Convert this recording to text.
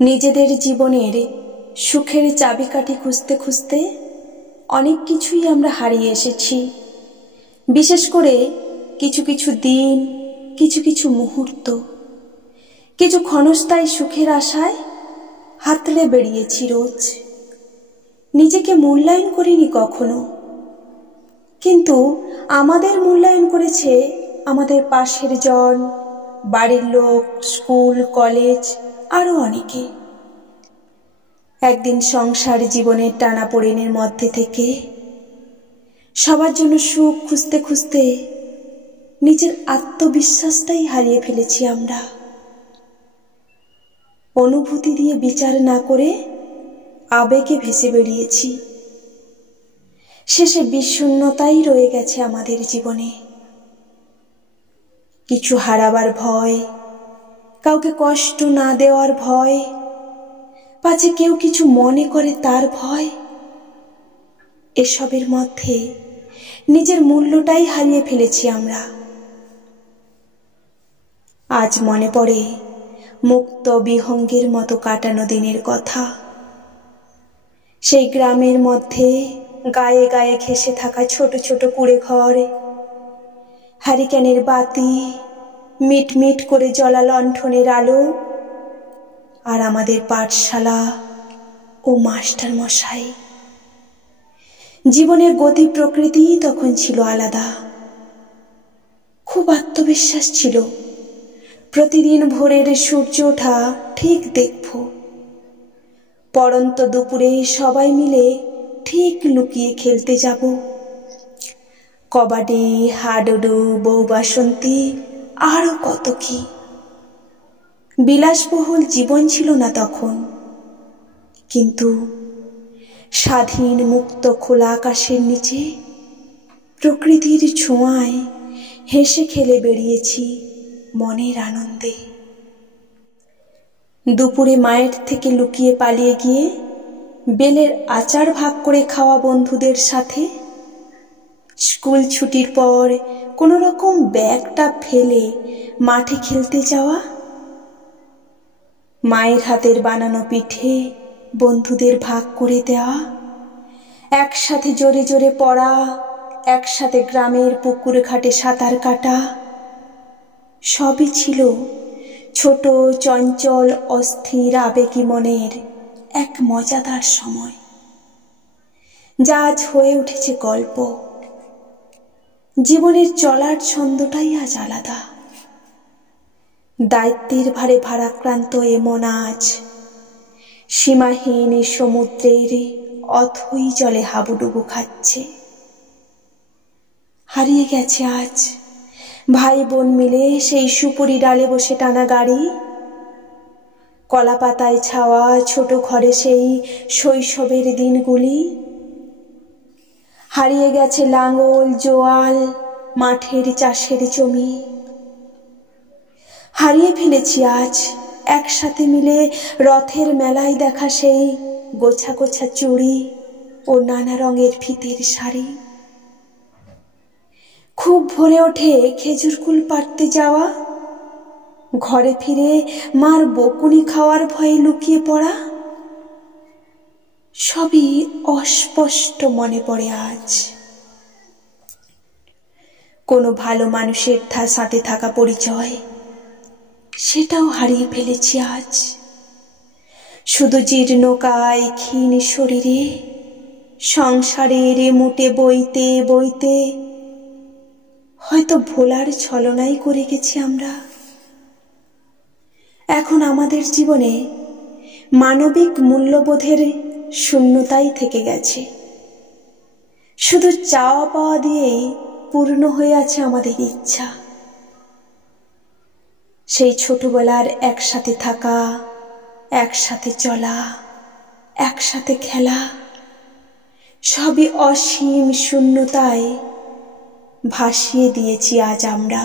নিজেদের জীবনের সুখের চাবিকাঠি খুঁজতে খুঁজতে অনেক কিছুই আমরা হারিয়ে এসেছি। বিশেষ করে কিছু কিছু দিন, কিছু কিছু মুহূর্ত, কিছু ক্ষণস্থায়ী সুখের আশায় হাতড়ে বেরিয়েছি রোজ। নিজেকে মূল্যায়ন করিনি কখনো, কিন্তু আমাদের মূল্যায়ন করেছে আমাদের পাশের জন, বাড়ির লোক, স্কুল, কলেজ, আরো অনেকে। একদিন সংসার জীবনের টানাপোড়েনের মধ্যে থেকে সবার জন্য সুখ খুঁজতে খুঁজতে নিজের আত্মবিশ্বাসটাই হারিয়ে ফেলেছি আমরা। অনুভূতি দিয়ে বিচার না করে আবেগে ভেসে বেরিয়েছি। শেষে বিষণ্ণতাই রয়ে গেছে আমাদের জীবনে। কিছু হারাবার ভয়, কাউকে কষ্ট না দেওয়ার ভয়, পাছে কেউ কিছু মনে করে তার ভয়, এসবের মধ্যে নিজের মূল্যটাই হারিয়ে ফেলেছি আমরা। আজ মনে পড়ে মুক্ত বিহঙ্গের মতো কাটানো দিনের কথা। সেই গ্রামের মধ্যে গায়ে গায়ে ঘেঁষে থাকা ছোট ছোট কুঁড়ে ঘর, হারিকেনের বাতি, মিটমিট করে জ্বলা লণ্ঠনের আলো, আর আমাদের পাঠশালা ও মাস্টার মশাই। জীবনের গতি প্রকৃতি তখন ছিল আলাদা। খুব আত্মবিশ্বাস ছিল, প্রতিদিন ভোরের সূর্য ওঠা ঠিক দেখব। পড়ন্ত দুপুরে সবাই মিলে ঠিক লুকিয়ে খেলতে যাব। কবাডি, হাডুডু, বউ বাসন্তী, আরো কত কি। বিলাসবহুল জীবন ছিল না তখন, কিন্তু স্বাধীন মুক্ত খোলা আকাশের নিচে প্রকৃতির ছোঁয়ায় হেসে খেলে বেরিয়েছি মনের আনন্দে। দুপুরে মায়ের থেকে লুকিয়ে পালিয়ে গিয়ে বেলের আচার ভাগ করে খাওয়া বন্ধুদের সাথে, স্কুল ছুটির পর কোনো রকম ব্যাগটা ফেলে মাঠে খেলতে যাওয়া, মায়ের হাতের বানানো পিঠে বন্ধুদের ভাগ করে দেওয়া, একসাথে জোরে জোরে পড়া, একসাথে গ্রামের পুকুর ঘাটে সাঁতার কাটা, সবই ছিল ছোট চঞ্চল অস্থির আবেগী মনের এক মজাদার সময়, যা আজ হয়ে উঠেছে গল্প। জীবনের চলার ছন্দটাই আজ আলাদা। দায়িত্বের ভারে ভারাক্রান্ত এমন আজ সীমাহীন সমুদ্রের অথই জলে হাবুডুবু খাচ্ছে। হারিয়ে গেছে আজ ভাই বোন মিলে সেই সুপুরি ডালে বসে টানা গাড়ি, কলা পাতায় ছাওয়া ছোট ঘরে সেই শৈশবের দিনগুলি। হারিয়ে গেছে লাঙল, জোয়াল, মাঠের চাষের জমি। হারিয়ে ফেলেছি আজ একসাথে মিলে রথের মেলায় দেখা সেই গোছা গোছা চুড়ি ও নানা রঙের ফিতের শাড়ি। খুব ভোরে ওঠে খেজুর কুল পাড়তে যাওয়া, ঘরে ফিরে মার বকুনি খাওয়ার ভয়ে লুকিয়ে পড়া, সবই অস্পষ্ট মনে পড়ে আজ। কোনো ভালো মানুষের সাথে থাকা পরিচয়, সেটাও হারিয়ে ফেলেছি আজ। শুধু জীর্ণকায় ক্ষীণ শরীরে সংসারের মুটে বইতে বইতে হয়তো ভোলার ছলনাই করে গেছি আমরা। এখন আমাদের জীবনে মানবিক মূল্যবোধের শূন্যতাই থেকে গেছে। শুধু চাওয়া পাওয়া দিয়েই পূর্ণ হয়ে আছে আমাদের ইচ্ছা। সেই ছোটবেলার একসাথে থাকা, একসাথে চলা, একসাথে খেলা, সবই অসীম শূন্যতায় ভাসিয়ে দিয়েছি আজ আমরা।